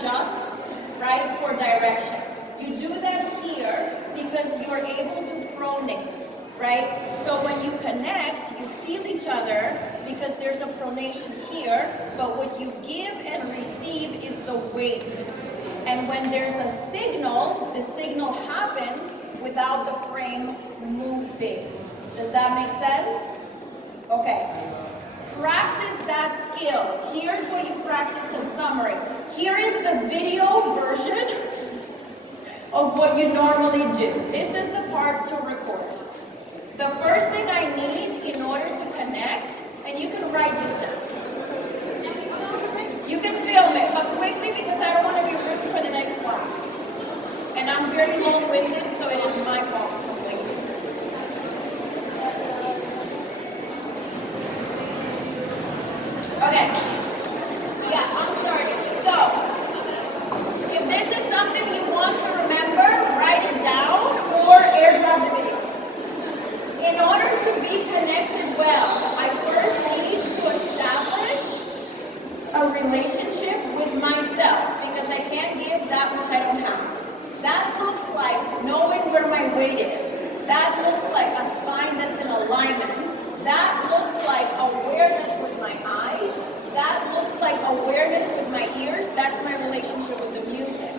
adjusts, right, for direction. You do that here because you're able to pronate, right? So when you connect, you feel each other because there's a pronation here, but what you give and receive is the weight. And when there's a signal, the signal happens without the frame moving. Does that make sense? Okay. Practice that skill. Here's what you practice in summary. Here is the video version of what you normally do. This is the part to record. The first thing I need in order to connect, and you can write this down. You can film it, but quickly because I don't want to be rude for the next class. And I'm very long-winded, so it is my fault completely. Okay. Yeah, I'm starting. So, if this is something you want to remember, write it down or airdrop the video. In order to be connected well, I first need to establish a relationship with myself because I can't give that which I don't have. That looks like knowing where my weight is. That looks like a spine that's in alignment. That looks like awareness with my eyes. That looks like awareness with my ears. That's my relationship with the music.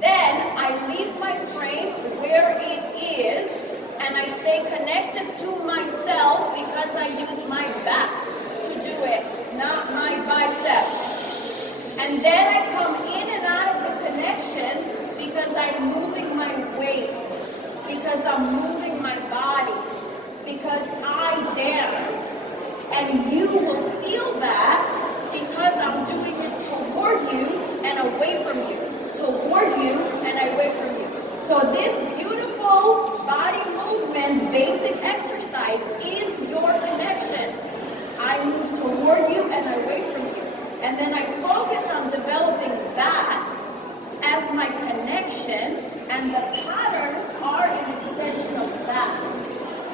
Then I leave my frame where it is and I stay connected to myself because I use my back to do it, not my bicep. And then I come in and out of the connection because I'm moving my weight, because I'm moving my body, because I dance. And you will feel that because I'm doing it toward you and away from you, toward you and away from you. So this beautiful body movement, basic exercise is your connection. I move toward you and away from you. And then I focus on developing that as my connection, and the patterns are an extension of that.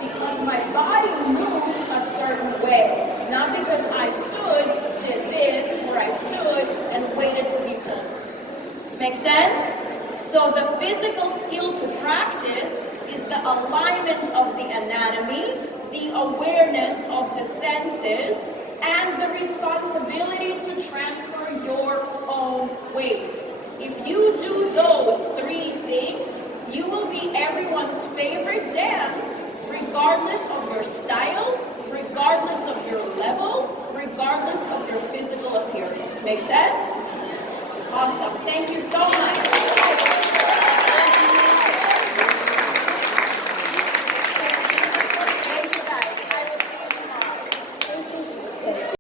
Because my body moved a certain way. Not because I stood, did this, or I stood and waited to be pulled. Make sense? So the physical skill to practice is the alignment of the anatomy, the awareness of the senses, and the responsibility to transfer your own weight. If you do those three things, you will be everyone's favorite dance, regardless of your style, regardless of your level, regardless of your physical appearance. Make sense? Awesome. Thank you so much.